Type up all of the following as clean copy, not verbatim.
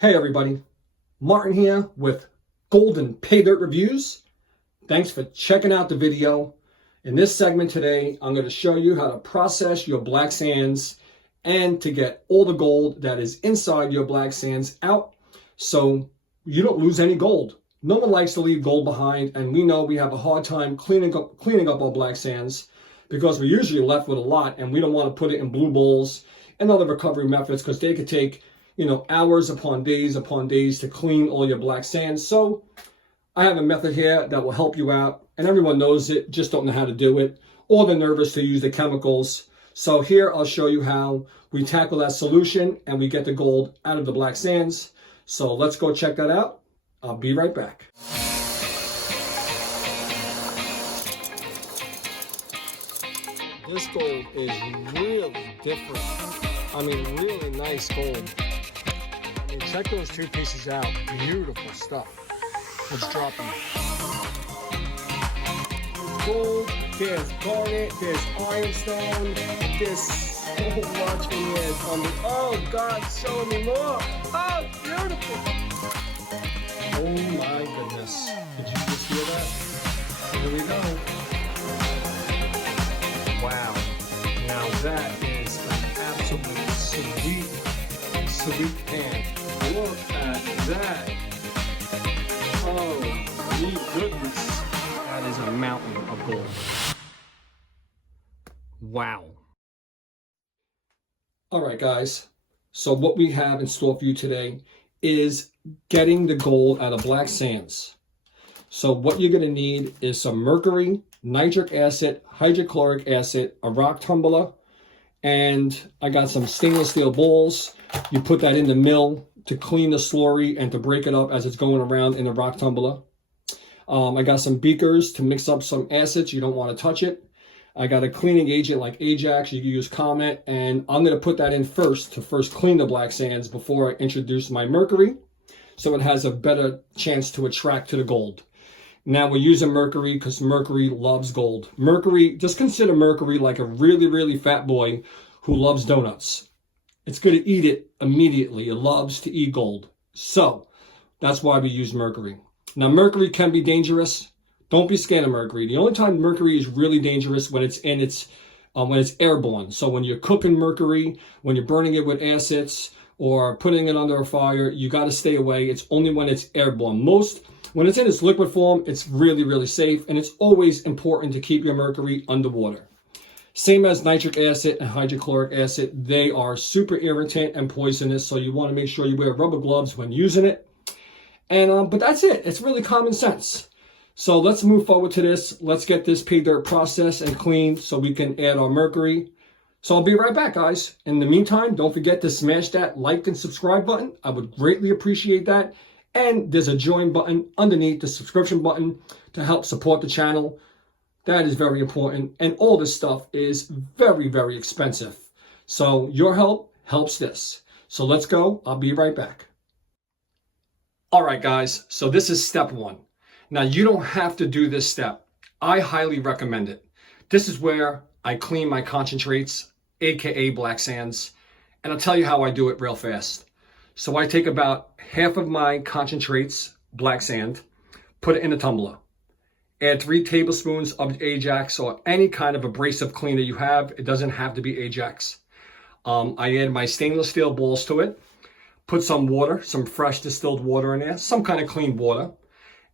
Hey everybody, Martin here with Golden Paydirt Reviews. Thanks for checking out the video. In this segment today, I'm going to show you how to process your black sands and to get all the gold that is inside your black sands out so you don't lose any gold. No one likes to leave gold behind, and we know we have a hard time cleaning up our black sands because we're usually left with a lot and we don't want to put it in blue bowls and other recovery methods because they could take hours upon days to clean all your black sands. So I have a method here that will help you out, and everyone knows it, just don't know how to do it, or they're nervous to use the chemicals. So here I'll show you how we tackle that solution and we get the gold out of the black sands. So let's go check that out. I'll be right back. This gold is really different. I mean, really nice gold. I mean, check those two pieces out. Beautiful stuff. Let's drop them. There's gold, there's garnet, there's ironstone, there's so much in there. Oh God, show me more. Oh, beautiful. Oh my goodness. Did you just hear that? Here we go. Wow. Now that is an absolute sweet pan. Look at that. Oh, my goodness. That is a mountain of gold. Wow. All right, guys. So what we have in store for you today is getting the gold out of black sands. So what you're going to need is some mercury, nitric acid, hydrochloric acid, a rock tumbler, and I got some stainless steel balls. You put that in the mill to clean the slurry and to break it up as it's going around in the rock tumbler. I got some beakers to mix up some acids. You don't want to touch it. I got a cleaning agent like Ajax. You can use Comet, and I'm going to put that in first to clean the black sands before I introduce my mercury, so it has a better chance to attract to the gold. Now we're using mercury because mercury loves gold. Mercury, just consider mercury like a really, really fat boy who loves donuts. It's going to eat it immediately. It loves to eat gold. So that's why we use mercury. Now mercury can be dangerous. Don't be scared of mercury. The only time mercury is really dangerous when it's when it's airborne. So when you're cooking mercury, when you're burning it with acids or putting it under a fire, you got to stay away. It's only when it's airborne. When it's in its liquid form, it's really, really safe, and it's always important to keep your mercury underwater. Same as nitric acid and hydrochloric acid. They are super irritant and poisonous, so you want to make sure you wear rubber gloves when using it. And but that's it. It's really common sense. So let's move forward to this. Let's get this pay dirt processed and cleaned so we can add our mercury. So I'll be right back, guys. In the meantime, don't forget to smash that like and subscribe button. I would greatly appreciate that. And there's a join button underneath the subscription button to help support the channel. That is very important. And all this stuff is very, very expensive. So your help helps this. So let's go. I'll be right back. All right, guys. So this is step one. Now, you don't have to do this step. I highly recommend it. This is where I clean my concentrates, aka black sands. And I'll tell you how I do it real fast. So I take about half of my concentrates, black sand, put it in a tumbler. Add 3 tablespoons of Ajax or any kind of abrasive cleaner you have. It doesn't have to be Ajax. I add my stainless steel balls to it. Put some water, some fresh distilled water in there, some kind of clean water.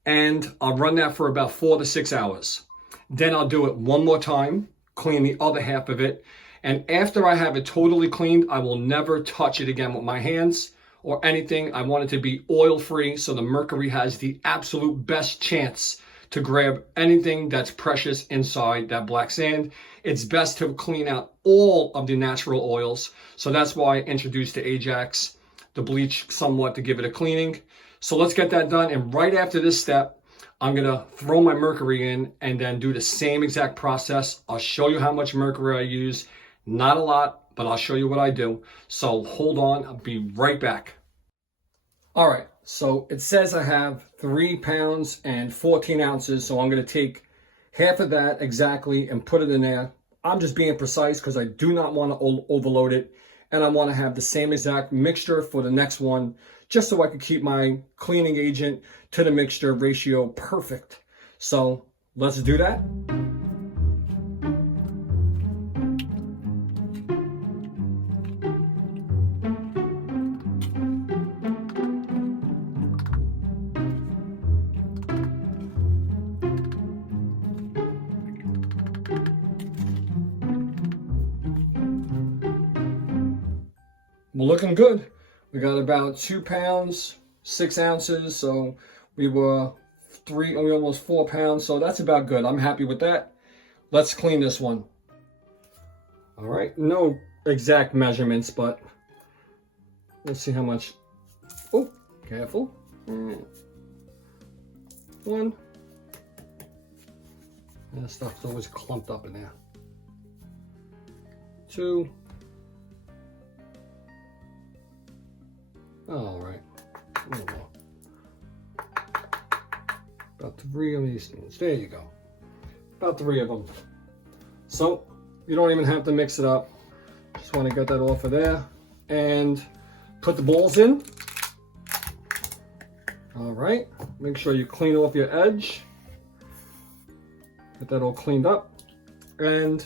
And I'll run that for about 4 to 6 hours. Then I'll do it one more time, clean the other half of it. And after I have it totally cleaned, I will never touch it again with my hands or anything. I want it to be oil-free so the mercury has the absolute best chance to grab anything that's precious inside that black sand. It's best to clean out all of the natural oils. So that's why I introduced the Ajax, the bleach somewhat to give it a cleaning. So let's get that done. And right after this step, I'm going to throw my mercury in and then do the same exact process. I'll show you how much mercury I use. Not a lot, but I'll show you what I do. So hold on, I'll be right back. All right, so it says I have 3 pounds and 14 ounces. So I'm going to take half of that exactly and put it in there. I'm just being precise because I do not want to overload it. and I want to have the same exact mixture for the next one, just so I could keep my cleaning agent to the mixture ratio perfect. So let's do that. We're looking good. We got about 2 pounds, 6 ounces. So we were almost 4 pounds. So that's about good. I'm happy with that. Let's clean this one. All right. No exact measurements, but let's see how much. Oh, careful. 1. That stuff's always clumped up in there. 2. All right. About 3 of these things. There you go. About 3 of them. So you don't even have to mix it up. Just want to get that off of there and put the balls in. All right. Make sure you clean off your edge. Get that all cleaned up. And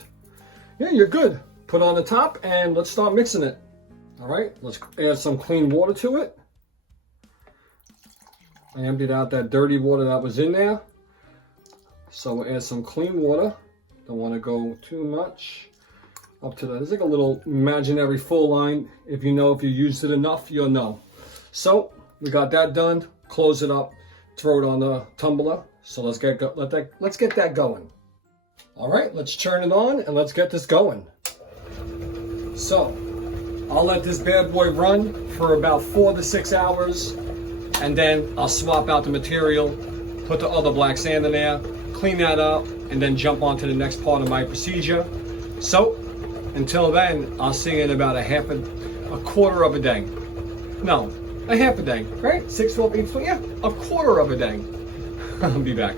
yeah, you're good. Put on the top and let's start mixing it. All right, let's add some clean water to it. I emptied out that dirty water that was in there. So we'll add some clean water. Don't want to go too much up to that. There's like a little imaginary full line. If you used it enough, you'll know. So we got that done. Close it up. Throw it on the tumbler. So let's get that going. All right, let's turn it on and let's get this going. So I'll let this bad boy run for about 4 to 6 hours, and then I'll swap out the material, put the other black sand in there, clean that up, and then jump on to the next part of my procedure. So until then, I'll see you in about a quarter of a day. No, a half a day, right? 6, 12, 8, 12, yeah, a quarter of a day. I'll be back.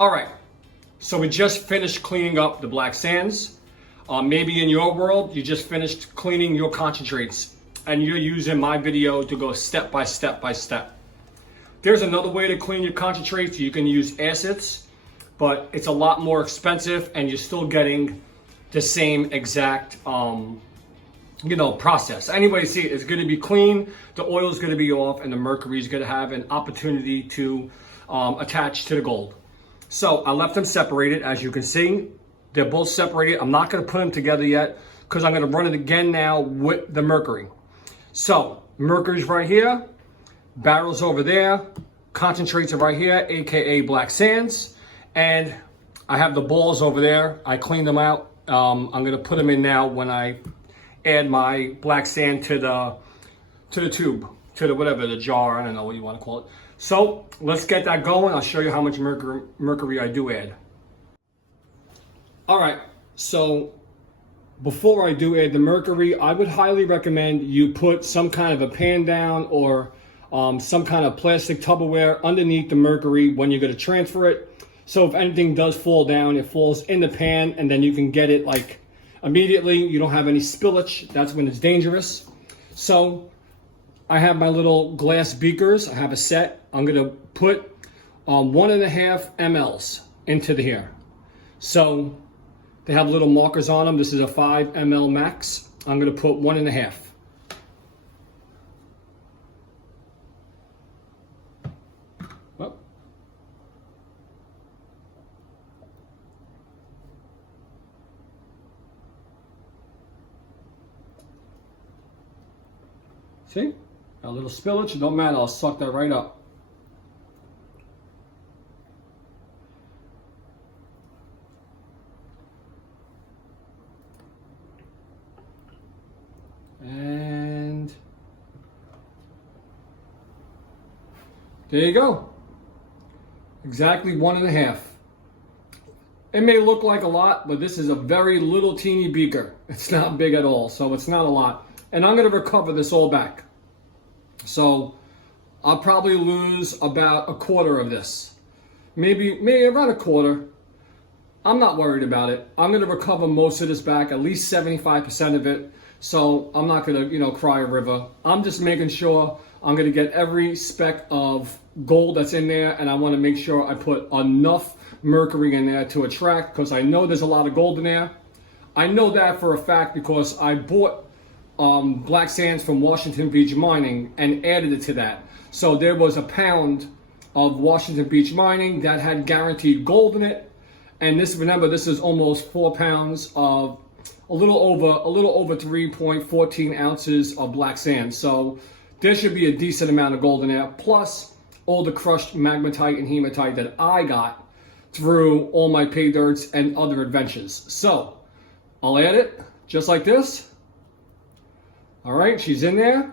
All right, so we just finished cleaning up the black sands. Maybe in your world, you just finished cleaning your concentrates and you're using my video to go step by step by step. There's another way to clean your concentrates. You can use acids, but it's a lot more expensive and you're still getting the same exact process. Anyway, see, it's gonna be clean, the oil is gonna be off, and the mercury is gonna have an opportunity to attach to the gold. So I left them separated, as you can see. They're both separated. I'm not gonna put them together yet because I'm gonna run it again now with the mercury. So mercury's right here, barrels over there, concentrates are right here, AKA black sands, and I have the balls over there. I cleaned them out. I'm gonna put them in now when I add my black sand to the tube, to the whatever, the jar, I don't know what you wanna call it. So let's get that going. I'll show you how much mercury I do add. All right, so before I do add the mercury, I would highly recommend you put some kind of a pan down or some kind of plastic Tupperware underneath the mercury when you're gonna transfer it. So if anything does fall down, it falls in the pan and then you can get it like immediately. You don't have any spillage. That's when it's dangerous. So I have my little glass beakers. I have a set. I'm gonna put 1.5 mLs into here. So they have little markers on them. This is a 5 ml max. I'm gonna put 1.5. Well, see? A little spillage, don't matter, I'll suck that right up. There you go. Exactly 1.5. It may look like a lot, but this is a very little teeny beaker. It's not big at all, so it's not a lot. And I'm going to recover this all back. So I'll probably lose about 1/4 of this. Maybe around 1/4. I'm not worried about it. I'm going to recover most of this back, at least 75% of it. So I'm not going to, cry a river. I'm just making sure I'm going to get every speck of gold that's in there, and I want to make sure I put enough mercury in there to attract, because I know there's a lot of gold in there. I know that for a fact because I bought black sands from Washington Beach Mining and added it to that. So there was a pound of Washington Beach Mining that had guaranteed gold in it. And remember, this is almost 4 pounds of a little over 3.14 ounces of black sand. So there should be a decent amount of gold in there, plus all the crushed magnetite and hematite that I got through all my Paydirts and other adventures. So I'll add it just like this. All right, she's in there.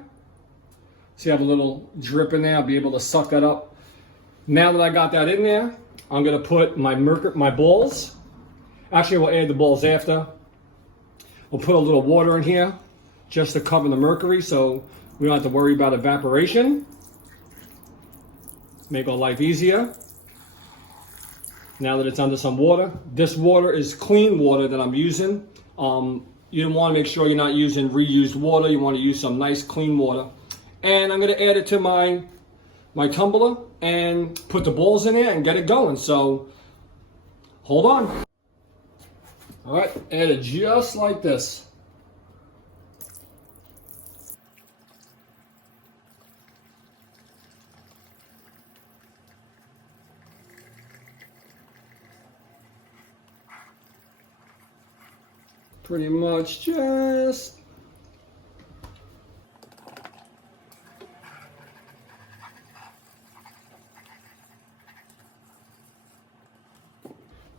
See, I have a little drip in there. I'll be able to suck that up. Now that I got that in there, I'm gonna put my balls. Actually, we'll add the balls after. We'll put a little water in here just to cover the mercury, so we don't have to worry about evaporation. Make our life easier. Now that it's under some water, this water is clean water that I'm using. You want to make sure you're not using reused water. You want to use some nice clean water. And I'm going to add it to my tumbler and put the balls in there and get it going. So hold on. All right, add it just like this. Pretty much just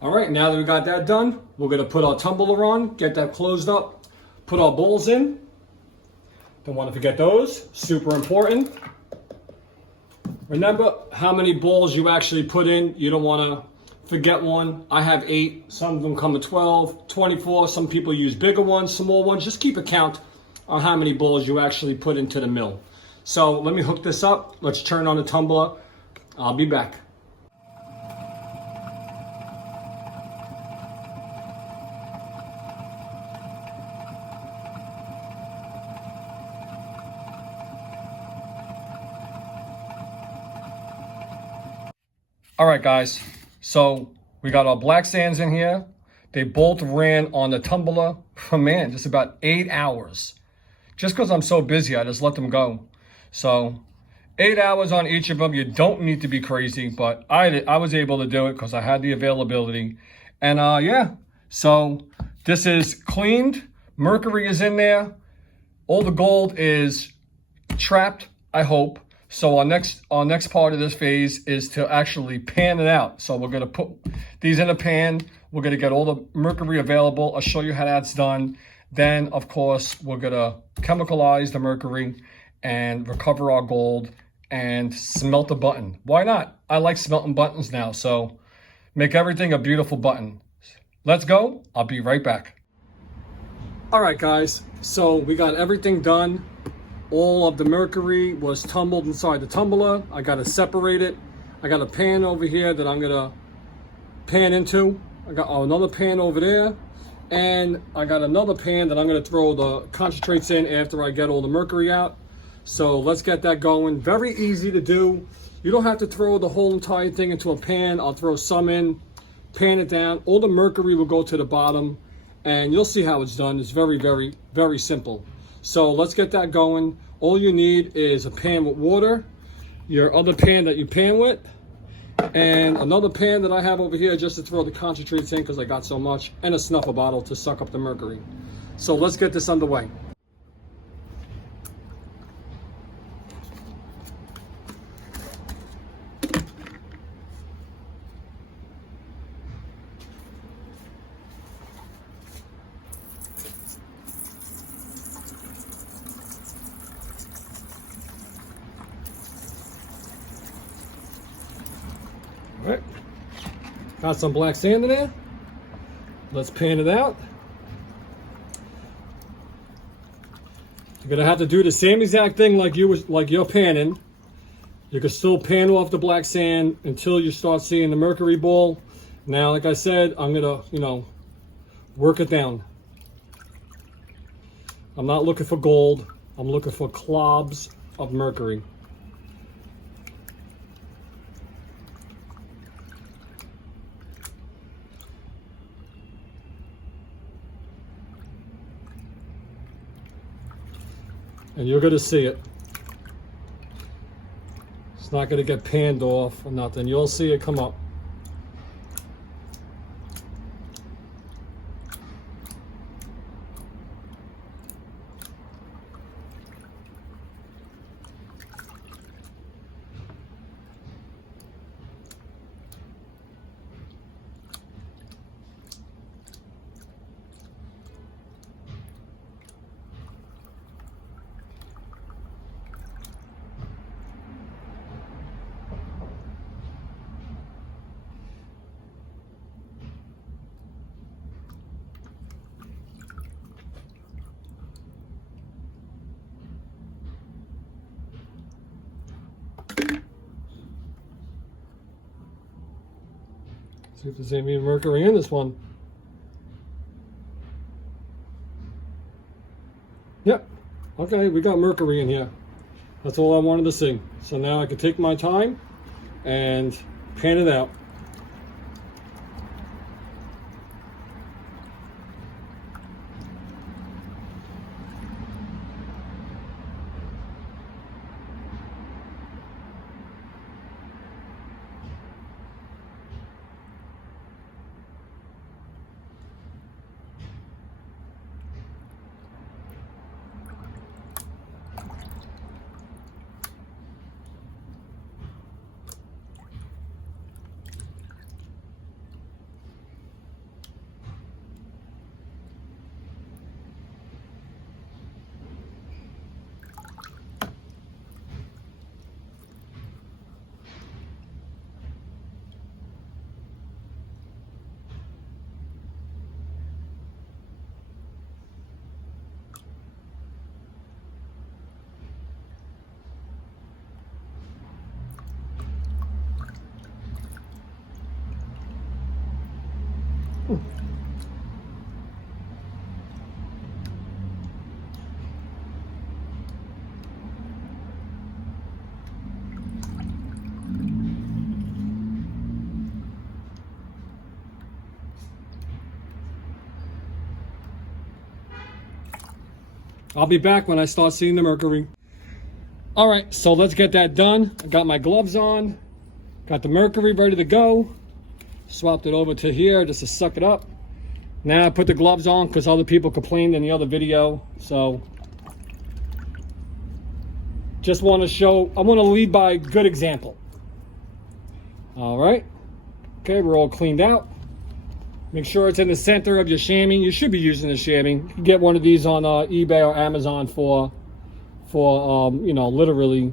all right, now that we got that done, we're going to put our tumbler on, get that closed up, put our bowls in. Don't want to forget those, super important. Remember how many balls you actually put in. You don't want to forget one. I have 8, some of them come with 12, 24, some people use bigger ones, small ones. Just keep a count on how many balls you actually put into the mill. So let me hook this up. Let's turn on the tumbler. I'll be back. All right, guys, so we got our black sands in here. They both ran on the tumbler for, man, just about 8 hours. Just because I'm so busy, I just let them go. So 8 hours on each of them. You don't need to be crazy, but I was able to do it because I had the availability. And yeah, so this is cleaned. Mercury is in there. All the gold is trapped, I hope. So our next part of this phase is to actually pan it out. So we're going to put these in a pan. We're going to get all the mercury available. I'll show you how that's done. Then, of course, we're going to chemicalize the mercury and recover our gold and smelt a button. Why not? I like smelting buttons now. So make everything a beautiful button. Let's go. I'll be right back. All right, guys. So we got everything done. All of the mercury was tumbled inside the tumbler. I got to separate it. I got a pan over here that I'm going to pan into. I got another pan over there. And I got another pan that I'm going to throw the concentrates in after I get all the mercury out. So let's get that going. Very easy to do. You don't have to throw the whole entire thing into a pan. I'll throw some in, pan it down. All the mercury will go to the bottom. And you'll see how it's done. It's very, very, very simple. So let's get that going. All you need is a pan with water, your other pan that you pan with, and another pan that I have over here just to throw the concentrates in because I got so much, and a snuffer bottle to suck up the mercury. So let's get this underway. Got some black sand in there. Let's pan it out. You're gonna have to do the same exact thing like you're panning. You can still pan off the black sand until you start seeing the mercury ball. Now, like I said, I'm gonna, work it down. I'm not looking for gold. I'm looking for clobs of mercury. And you're going to see it. It's not going to get panned off or nothing. You'll see it come up. See if there's any mercury in this one. Yep. Okay, we got mercury in here. That's all I wanted to see. So now I can take my time and pan it out. I'll be back when I start seeing the mercury. All right, so let's get that done. I got my gloves on, got the mercury ready to go. Swapped it over to here just to suck it up. Now I put the gloves on because other people complained in the other video. So just want to show, I want to lead by good example. All right. Okay, we're all cleaned out. Make sure it's in the center of your chamois. You should be using a chamois. You can get one of these on eBay or Amazon for literally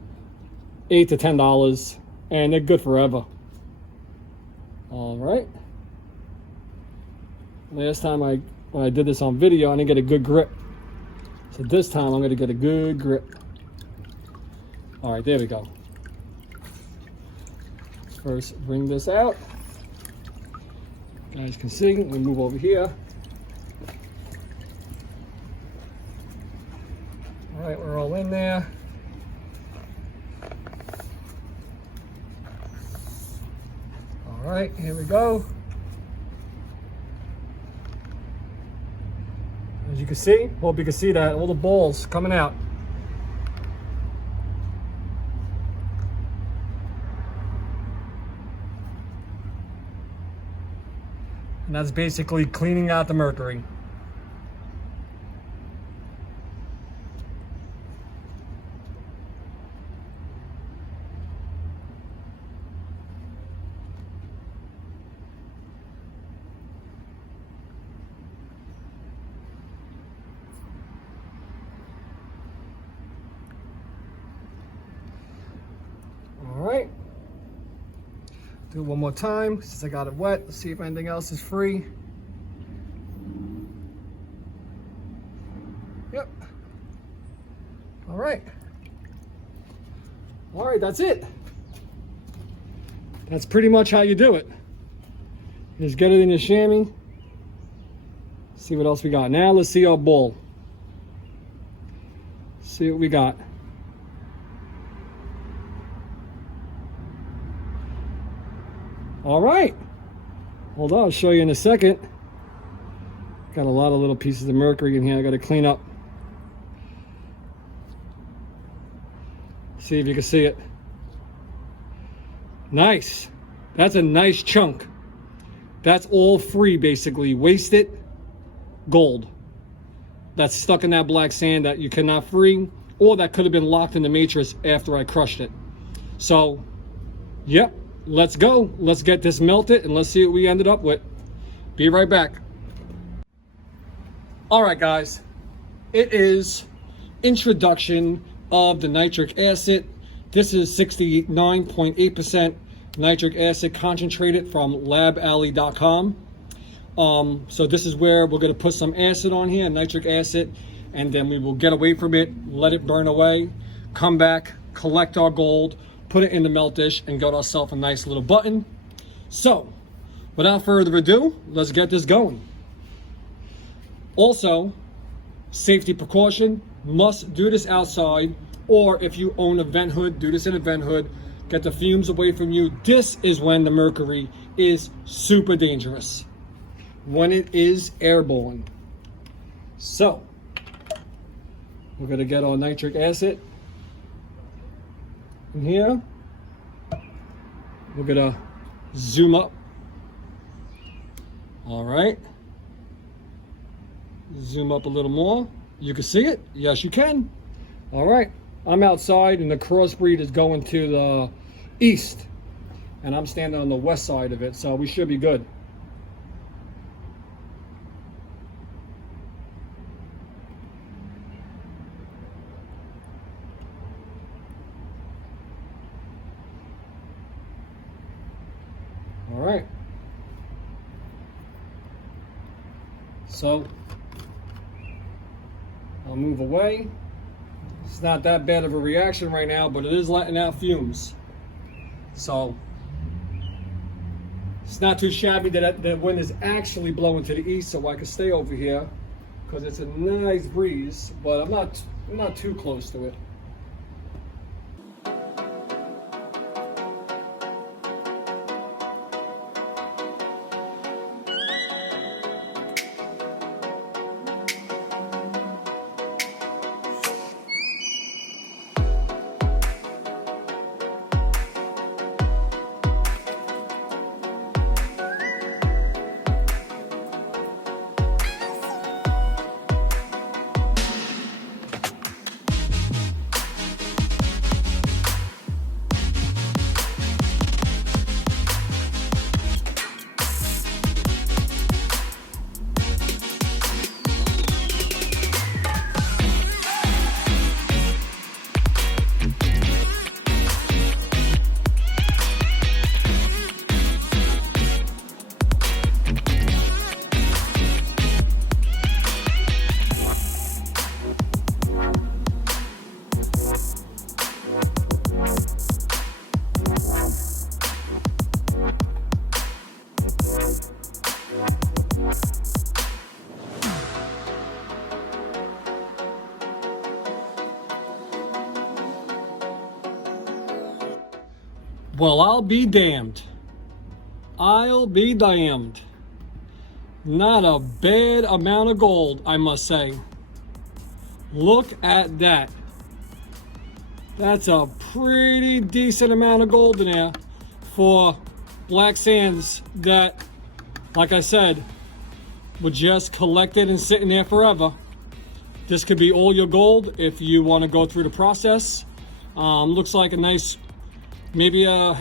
$8 to $10, and they're good forever. All right. Last time when I did this on video, I didn't get a good grip. So this time I'm going to get a good grip. All right, there we go. First, bring this out. You guys can see, let me move over here. All right, we're all in there. All right, here we go. As you can see, hope you can see that, all the balls coming out. And that's basically cleaning out the mercury. Do it one more time since I got it wet. Let's see if anything else is free. Yep. All right. All right, that's it. That's pretty much how you do it. Just get it in your chamois. See what else we got. Now let's see our bowl. See what we got. All right. Hold on, I'll show you in a second. Got a lot of little pieces of mercury in here I got to clean up. See if you can see it. Nice. That's a nice chunk. That's all free, basically. Wasted gold. That's stuck in that black sand that you cannot free, or that could have been locked in the matrix after I crushed it. So, yep, let's go. Let's get this melted and let's see what we ended up with. Be right back. All right, guys. It is introduction of the nitric acid. This is 69.8% nitric acid concentrated from laballey.com. So this is where we're going to put some acid on here, nitric acid, and then we will get away from it, let it burn away, come back, collect our gold, put it in the melt dish, and got ourselves a nice little button. So, without further ado, let's get this going. Also, safety precaution, must do this outside, or if you own a vent hood, do this in a vent hood. Get the fumes away from you. This is when the mercury is super dangerous, when it is airborne. So, we're gonna get our nitric acid in here. We're gonna zoom up. All right. Zoom up a little more. You can see it? Yes, you can. All right. I'm outside and the crossbreed is going to the east. And I'm standing on the west side of it, so we should be good. All right. So, I'll move away. It's not that bad of a reaction right now, but it is letting out fumes. So, it's not too shabby that the wind is actually blowing to the east, so I can stay over here because it's a nice breeze, but I'm not too close to it. Well, I'll be damned. I'll be damned. Not a bad amount of gold, I must say. Look at that. That's a pretty decent amount of gold in there for black sands that, like I said, were just collected and sitting there forever. This could be all your gold if you want to go through the process. Looks like a nice, maybe a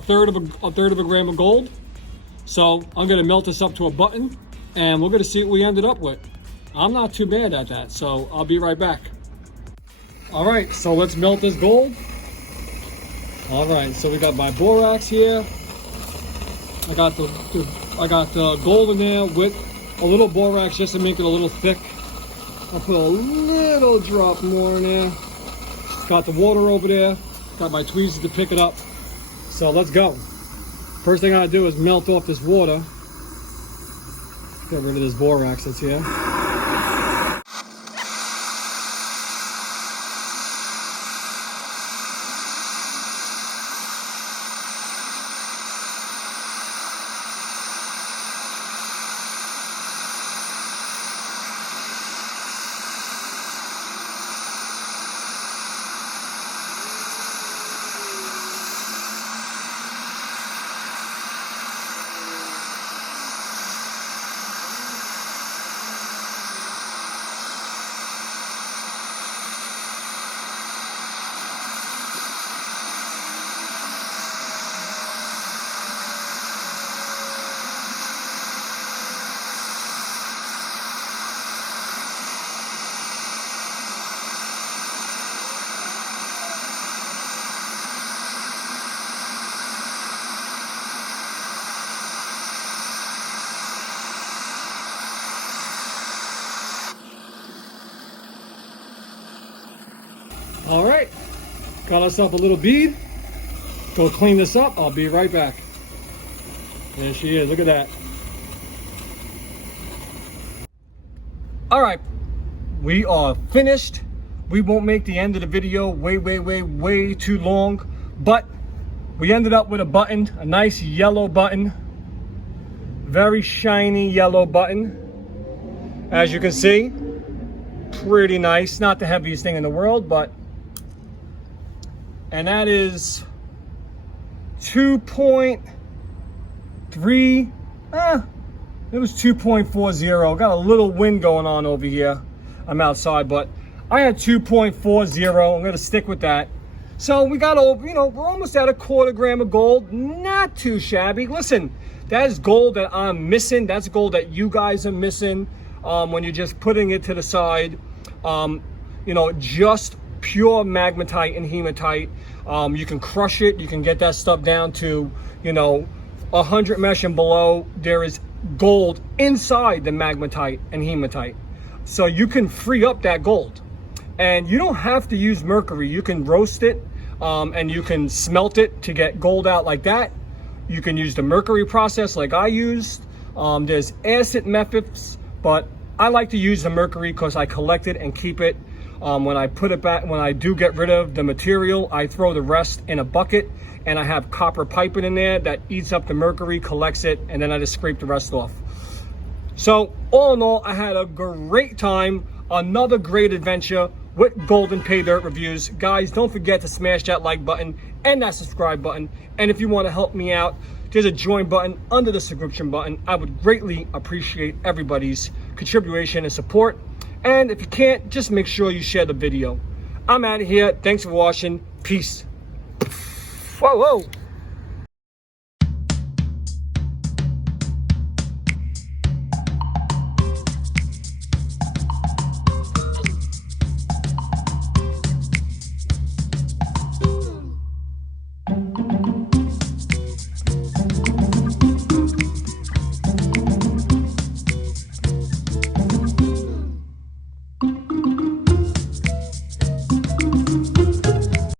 third of a gram of gold. So I'm gonna melt this up to a button and we're gonna see what we ended up with. I'm not too bad at that, so I'll be right back. All right, so let's melt this gold. All right, so we got my borax here. I got the gold in there with a little borax just to make it a little thick. I'll put a little drop more in there. Got the water over there. Got my tweezers to pick it up. So let's go. First thing I gotta do is melt off this water. Get rid of this borax that's here. All right, got us up a little bead. Go clean this up. I'll be right back. There she is. Look at that. All right, we are finished. We won't make the end of the video way too long, but we ended up with a button, a nice yellow button, very shiny yellow button. As you can see, pretty nice. Not the heaviest thing in the world, but, and that is 2.3, it was 2.40. Got a little wind going on over here. I'm outside, but I had 2.40. I'm gonna stick with that. So we got over, you know, we're almost at a 1/4 gram of gold. Not too shabby. Listen, that is gold that I'm missing. That's gold that you guys are missing when you're just putting it to the side. You know, just pure magnetite and hematite. You can crush it. You can get that stuff down to, you know, 100 mesh and below. There is gold inside the magnetite and hematite. So you can free up that gold. And you don't have to use mercury. You can roast it and you can smelt it to get gold out like that. You can use the mercury process like I used. There's acid methods, but I like to use the mercury because I collect it and keep it. When I put it back, when I do get rid of the material, I throw the rest in a bucket, and I have copper piping in there that eats up the mercury, collects it, and then I just scrape the rest off. So all in all, I had a great time. Another great adventure with Golden Paydirt reviews. Guys, don't forget to smash that like button and that subscribe button. And if you want to help me out, there's a join button under the subscription button. I would greatly appreciate everybody's contribution and support. And if you can't, just make sure you share the video. I'm out of here. Thanks for watching. Peace. Whoa.